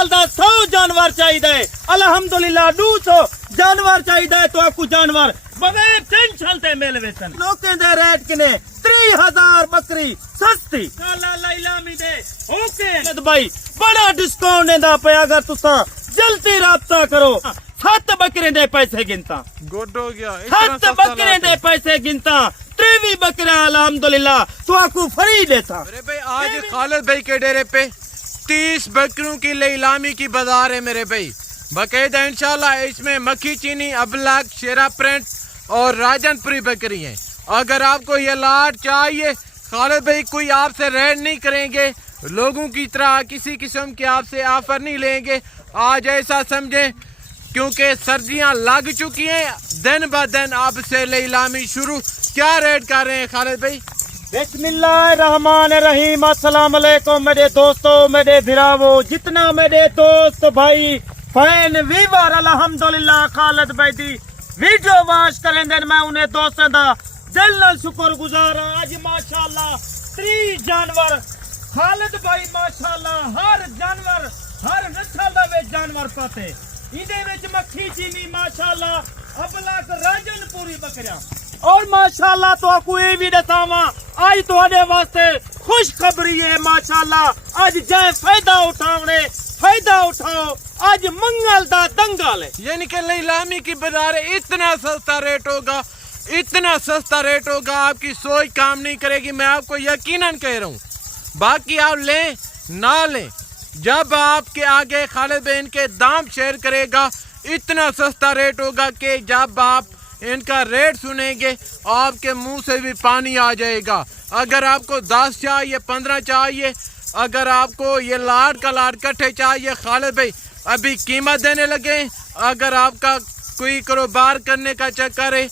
साल दा 100 जानवर चाहिए अल्हम्दुलिल्लाह 200 जानवर चाहिए तो आपको जानवर बगैर टेंशन ते मिल वेसन लोकें दे रेट किने 3000 बकरी सस्ती काला लैलामी दे ओके भाई बड़ा डिस्काउंट देंदा पे अगर तुसा जल्दी राब्ता करो 7 बकरे दे पैसे गिनता गुड हो गया 7 बकरे दे पैसे गिनता 3 बकरा अल्हम्दुलिल्लाह तो आपको फ्री देता। मेरे भाई आज खालिद भाई के डेरे पे 30 बकरों की नीलामी की बाजार है मेरे भाई बाकायदा इंशाल्लाह। इसमें मक्खी चीनी अबलाक शेरा प्रिंट और राजनपुरी बकरी है। अगर आपको ये लाट चाहिए खालिद भाई कोई आपसे रेट नहीं करेंगे लोगों की तरह किसी किस्म के आपसे ऑफर नहीं लेंगे। आज ऐसा समझें क्योंकि सर्दियां लग चुकी हैं दिन ब दिन आपसे नीलामी शुरू। क्या रेट कर रहे हैं खालिद भाई? बिस्मिल्लाहिर्रहमानिर्रहीम अस्सलाम वालेकुम मेरे दोस्तों मेरे भिरावो जितना मेरे दोस्त भाई फैन वीवर अल्हम्दुलिल्लाह खालिद भाई दी वीडियो वॉच करें मैं उन्हें दोस्तों दा दिल नाल शुक्रगुजार। आज माशाल्लाह 30 जानवर खालिद भाई माशाल्लाह हर जानवर हर नस्ल दा वे जानवर पाते इहदे विच मक्खी चीनी माशाल्लाह अबलाक राजनपुरी बकरियां और माशाल्लाह तो आपको ये भी दसावा आज तुम्हारे वास्ते खुशखबरी है माशाल्लाह। आज जाए फायदा उठाओ आज मंगल दा दंगल है यानी कि नीलामी की बाजार है। इतना सस्ता रेट होगा इतना सस्ता रेट होगा आपकी सोच काम नहीं करेगी मैं आपको यकीनन कह रहा हूँ। बाकी आप लें ना लें जब आपके आगे खालिद भाई इनके दाम शेयर करेगा इतना सस्ता रेट होगा कि जब आप इनका रेट सुनेंगे आपके मुंह से भी पानी आ जाएगा। अगर आपको 10 चाहिए 15 चाहिए अगर आपको ये लाड का लाड कट्ठे चाहिए खालिद भाई अभी कीमत देने लगे। अगर आपका कोई कारोबार करने का चक्कर है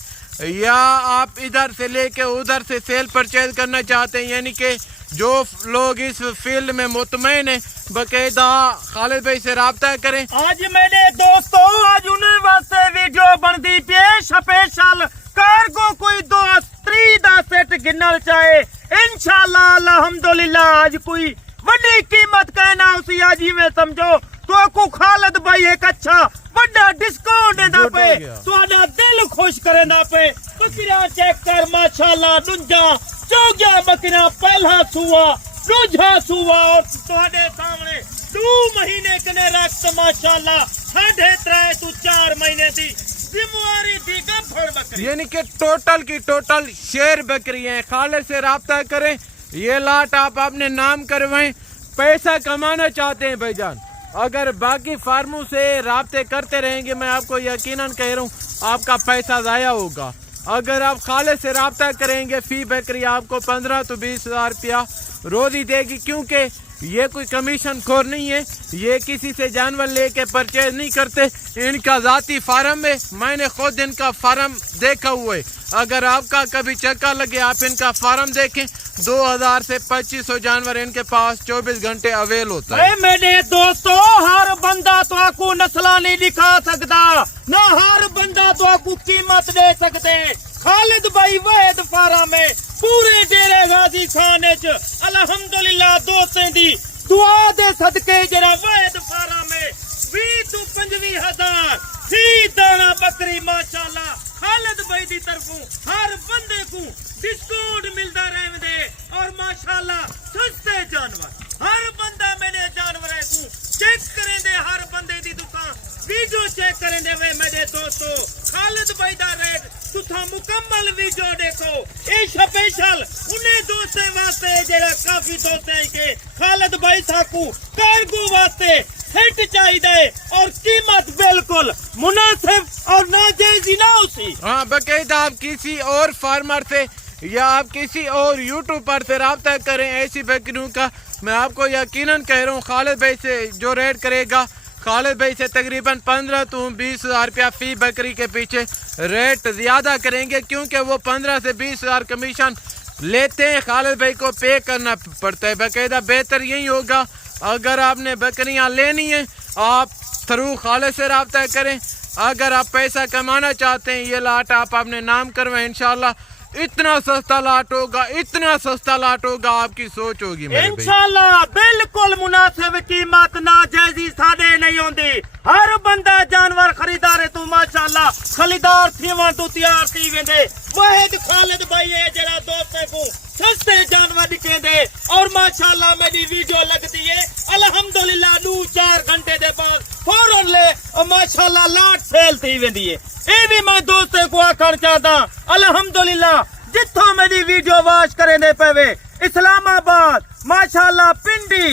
या आप इधर से लेके उधर से सेल परचेज करना चाहते हैं यानी कि जो लोग इस फील्ड में मुतमईन है बाकायदा खालिद भाई से राब्ता करें। आज मेरे दोस्तों आज उन्हें वास्ते वीडियो बनती पे स्पेशल कार्गो कोई 2-3 सेट गिनल चाहे इंशाल्लाह अल्हम्दुलिल्लाह आज कोई बड़ी कीमत कहना उसी आज ही में समझो तो आपको खालिद भाई एक अच्छा बड़ा डिस्काउंट देना पे ਤੁਹਾਡਾ दिल खुश करना पे। बकरियां चेक कर माशाल्लाह 49 बकरियां पहला सुआ दूजा सुआ और तुम्हारे सामने 2 महीने कने रक्त माशाल्लाह 3.5 to 4 महीने दी जिम्मेवारी दी गफड़ बकरी यानी कि टोटल की टोटल शेर बकरी है। खालिद से राब्ता करें ये लाट आप अपने नाम करवाएं। पैसा कमाना चाहते हैं भाईजान अगर बाकी फार्मों से राब्ते करते रहेंगे मैं आपको यकीनन कह रहा हूँ आपका पैसा ज़ाया होगा। अगर आप खालिद से राब्ता करेंगे फी बकरी आपको 15 to 20 हज़ार रुपया रोज ही देगी क्योंकि ये कोई कमीशन खोर नहीं है ये किसी से जानवर लेके परचेज नहीं करते इनका ज़ाती फार्म है। मैंने खुद इनका फार्म देखा हुआ है। अगर आपका कभी चक्कर लगे आप इनका फार्म देखें 2000 से 2500 जानवर इनके पास 24 घंटे अवेल होता है। मेरे दोस्तों हर बंदा तो आपको नस्ला नहीं दिखा सकता ना हर बंदा तो आपको कीमत दे सकते। खालिद भाई वाहिद फार्म में पूरे डेरे गाजी खान अल्हम्दुलिल्लाह दोस्तें दी दुआ दे सदके जरा वाहिद फार्म में 20 to 25 हज़ार सी दाना बकरी माशाल्लाह खालिद भाई दी तरफों हर बंदे को डिस्काउंट मिलता रहने और माशाल्लाह सस्ते जानवर हर बंदा मैंने जानवर को चेक करें दे हर बंदे दी दुकान वीडियो चेक करें दे वे मेरे दोस्तों खालिद भाई दा रेट तुसा मुकम्मल वीडियो देखो ये स्पेशल उन्हें दोस्तों वास्ते जेड़ा काफी दोस्त हैं के खालिद भाई थाकू कार्गो वास्ते हिट चाहिए और कीमत बिल्कुल मुनासिब और नाजायज ना उसी। हाँ बाकायदा आप किसी और फार्मर से या आप किसी और यूट्यूबर से राब्ता करें ऐसी बकरियों का मैं आपको यकीनन कह रहा हूँ खालिद भाई से जो रेट करेगा खालिद भाई से तकरीबन 15 to 20 हज़ार रुपया फी बकरी के पीछे रेट ज़्यादा करेंगे क्योंकि वो 15 से 20 हज़ार कमीशन लेते हैं खालिद भाई को पे करना पड़ता है। बाकायदा बेहतर यही होगा अगर आपने बकरियां लेनी है आप थ्रू खालिद से राब्ता करें। अगर आप पैसा कमाना चाहते हैं ये लाट आप अपने नाम करवाएं इंशाल्लाह इतना सस्ता लाट होगा इतना सस्ता लाट होगा आपकी सोच होगी इंशाल्लाह बिल्कुल मुनासिब कीमत नाजायज साढ़े आउंदी हर बंदा जानवर खरीदार है तू माशाल्लाह खरीदार थीवन तू तैयार थी वेंदे वाहिद खालिद भाई है जरा दोस्ते को सस्ते जानवर दिखेंदे और माशाल्लाह मेरी वीडियो लगती है अल्हम्दुलिल्लाह 2-4 घंटे दे बाद फौरन ले और माशाल्लाह लाट सेल थी वेंदी है ए भी मैं दोस्ते को आखण चाहता अल्हम्दुलिल्लाह जिथों मेरी वीडियो वाच करेंदे पवे इस्लामाबाद माशाल्लाह पिंडी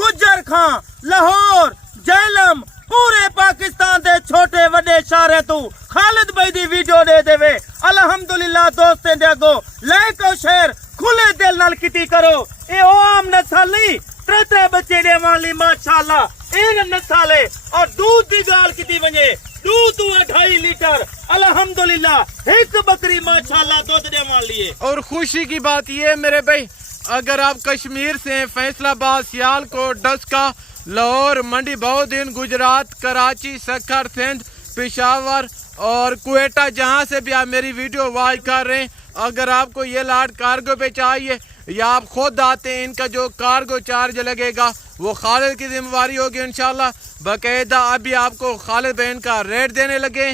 गुजर खां लाहौर झेलम पूरे पाकिस्तान दे छोटे वड्डे शहर तू खालिद भाई दी वीडियो दे देवे अल्हम्दुलिल्लाह दोस्तें दे अगो लाइक और शेयर खुले दिल नाल कीती करो ए ओ आम नस्ल नहीं त्रे बच्चे दे वाली माशाल्लाह ए नस्ल है और दूध दी गाल कीती वने दूध 2.5 लीटर अल्हम्दुलिल्लाह एक बकरी माशाल्लाह दूध दे वाली है। और खुशी की बात ये है मेरे भाई अगर आप कश्मीर से हैं फैसलाबाद सियालकोट डस्का लाहौर मंडी बहुद्दीन गुजरात कराची सक्खर सिंध पेशावर और क्वेटा जहां से भी आप मेरी वीडियो वॉच कर रहे हैं अगर आपको ये लाट कार्गो पे चाहिए या आप खुद आते हैं इनका जो कार्गो चार्ज लगेगा वो खालिद की जिम्मेवारी होगी इंशाल्लाह बाकायदा। अभी आपको खालिद बहन का रेट देने लगे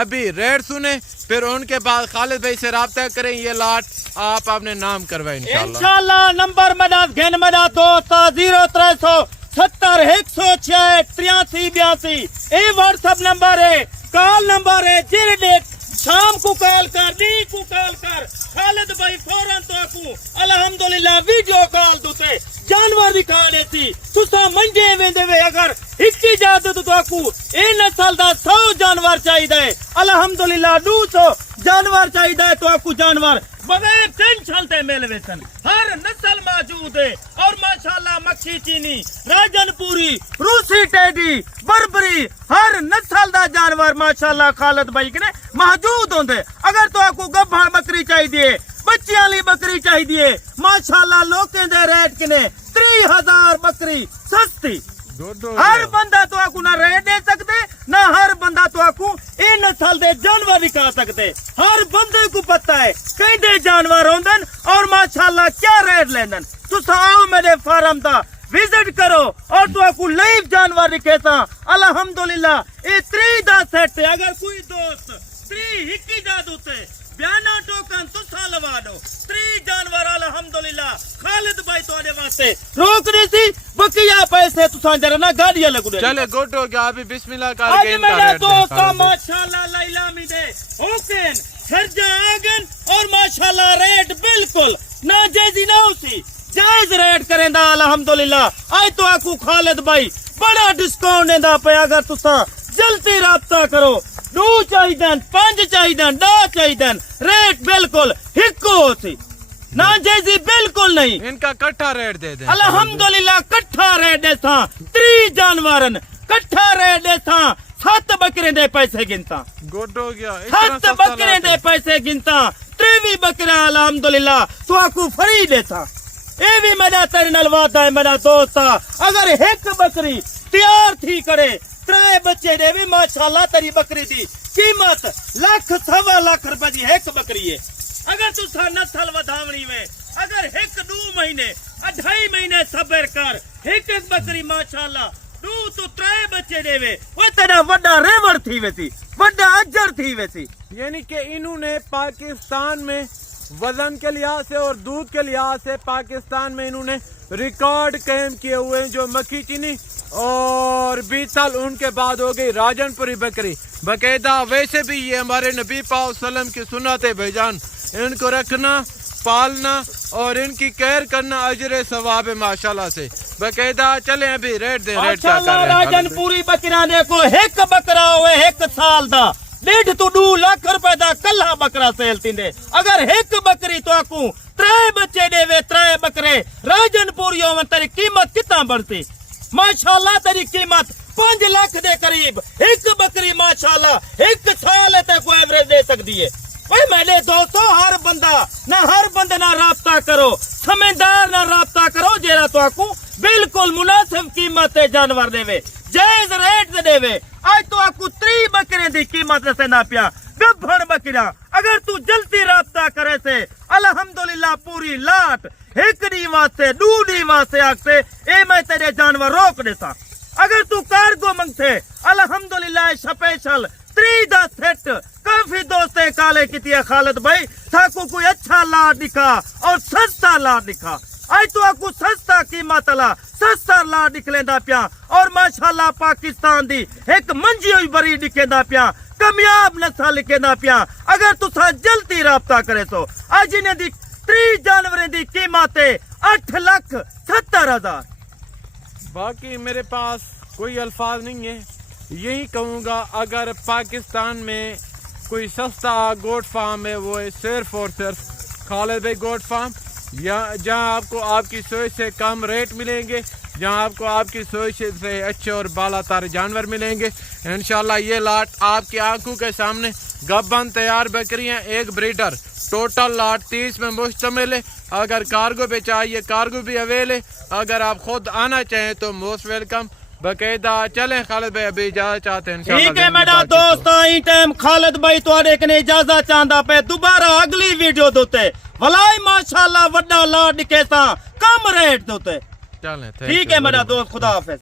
अभी रेट सुने फिर उनके बाद खालिद भाई से राब्ता करें ये लाट आप अपने नाम करवाएं इंशाल्लाह। नंबर मेरा घेन मेरा दोस्त 0370 166 83 ये व्हाट्सएप नंबर है कॉल नंबर है जिर डेट शाम को कॉल कर दी को कॉल कर खालिद भाई फौरन तो आपको अल्हम्दुलिल्लाह वीडियो कॉल दूते जानवर दिखा देती तुसा मंजे वेंदे वे अगर इक्की जात तो आपको ए नस्ल दा 100 जानवर चाहिए अल्हम्दुलिल्लाह 200 जानवर चाहिए तो आपको जानवर बगैर टेंशन ते मिलवे सन हर नस्ल मौजूद है और माशाल्लाह मक्खी चीनी राजनपुरी रूसी टेडी बर्बरी हर नस्ल दा जानवर माशाल्लाह खालिद भाई के मौजूद होंदे। अगर तो आपको गब्भण बकरी चाहिए बच्चियां वाली बकरी चाहिए माशाल्लाह लोकें दे रेट किने 3000 बकरी सस्ती हर बंदा तो आपको ना रेट दे सकते ना हर बंदा तो आपको ए नस्ल दे जानवर दिखा सकते हर बंदे को पता है कई दे जानवर होंदन और माशाल्लाह क्या रेट लेंदन तुस आओ मेरे फार्म दा विजिट करो और तो आपको लाइव जानवर दिखेता अल्हम्दुलिल्लाह ए 3 दा सेट है अगर कोई दोस्त 3 हिक्की दा दूते बयाना टोकन तुसा लवा दो 3 जानवर अल्हम्दुलिल्लाह खालिद भाई तोड़े वास्ते रोक दी सी बकिया पैसे तुसा जरा ना गाड़ियां लगू दे चले गुड हो गया अभी बिस्मिल्लाह करके आज मेरा दोस्त माशाल्लाह लैला मी दे होकेन खर्चा आगन और माशाल्लाह रेट बिल्कुल ना जैसी ना उसी जायज रेट करेंदा अल्हम्दुलिल्लाह आज तो आपको खालिद भाई बड़ा डिस्काउंट देंदा पे अगर तुसा जल्दी राब्ता करो 2 चाहिए 5 चाहिए 10 चाहिए रेट बिल्कुल हिक्को होती ना जैसी बिल्कुल नहीं इनका कट्ठा रेट दे दे अल्हम्दुलिल्लाह कट्ठा रेट देता 3 जानवरन कट्ठा रेट देता 7 बकरे दे पैसे गिनता गुड हो गया 7 बकरे दे पैसे गिनता 3 बकरा अल्हम्दुलिल्लाह तो आपको फ्री देता ये भी मेरा तेरे नाल वादा है मेरा दोस्त अगर एक बकरी तैयार थी करे 3 बच्चे दे भी माशाल्लाह तेरी बकरी दी कीमत लाख 1.25 लाख रुपए दी एक बकरी है। अगर तू नस्ल वधावनी में अगर 1-2 महीने 2.5 महीने सब्र कर एक बकरी माशाल्लाह 2 तो 3 बच्चे देवे वो तेरा बड़ा रेवड़ थी वैसी बड़ा अजर थी वैसी यानी कि इन्होंने पाकिस्तान में वजन के लिहाज से और दूध के लिहाज से पाकिस्तान में इन्होंने रिकॉर्ड कायम किए हुए हैं जो मक्खी चीनी और 20 साल उनके बाद हो गई राजनपुरी बकरी बाकायदा वैसे भी ये हमारे नबी पाक सल्लम की सुन्नत है भाईजान इनको रखना पालना और इनकी केयर करना अजर सवाब है माशाल्लाह से बाकायदा। चले अभी रेट दे रेट क्या कर रहे हैं राजनपुरी बकरा देखो एक बकरा हुए 1 साल दा 1.5 to 2 लाख रुपए दा कल्ला बकरा सेल तींदे अगर एक बकरी तो आपको 3 बच्चे देवे 3 बकरे राजनपुरियों में तेरी कीमत कितना बढ़ती माशाल्लाह तेरी कीमत 5 लाख दे करीब एक बकरी माशाल्लाह 1 साल तक को एवरेज दे सकती है। भाई मेरे दोस्तों हर बंदे ना राब्ता करो समझदार ना राब्ता करो जेरा तो आपको बिल्कुल मुनासिब कीमत है जानवर देवे जायज रेट देवे आज तो आपको 3 बकरे दी कीमत से ना पिया गब्भण बकरा अगर तू जल्दी राब्ता करे से अल्हम्दुलिल्लाह पूरी लाट एक दी वास्ते 2 दी वास्ते आके ए मैं तेरे जानवर रोक देता अगर तू कार्गो मंगते अल्हम्दुलिल्लाह स्पेशल 3 दा सेट काफी दोस्ते काले कितिया खालिद भाई थाको कोई अच्छा ला दिखा और सस्ता ला दिखा आज तो आपको सस्ता कीमत ला सस्ता ला निकलेंदा पिया और माशाल्लाह पाकिस्तान दी एक मंजी हुई बरी दिखेंदा पिया कामयाब नस्ल लिखेंदा पिया अगर तुसा जल्दी राब्ता करे तो आज इन्हें दी 30 जानवरें दी कीमत 8,70,000। बाकी मेरे पास कोई अल्फाज नहीं है, यही कहूँगा अगर पाकिस्तान में कोई सस्ता गोट फार्म है वो है सिर्फ और सिर्फ खालिद भाई गोट फार्म, या जहाँ आपको आपकी सोच से कम रेट मिलेंगे, जहाँ आपको आपकी सोच से अच्छे और बालातर जानवर मिलेंगे। इंशाल्लाह ये लाट आपकी आंखों के सामने गब्बन तैयार बकरियाँ एक ब्रीडर टोटल लाट 30 में मुश्तमिल है। अगर कार्गो पे चाहिए कार्गो भी अवेल है, अगर आप खुद आना चाहें तो मोस्ट वेलकम। बकायदा चलें खालिद भाई अभी इजाजत चाहते हैं ठीक है मेरा दोस्त ई टाइम खालिद भाई तुहाडे कने इजाजत चाहता पे दोबारा अगली वीडियो दोते वलाई माशाल्लाह वड्डा ला दिखे सा कम रेट दोते। चलें ठीक है मेरा दोस्त खुदा हाफिज।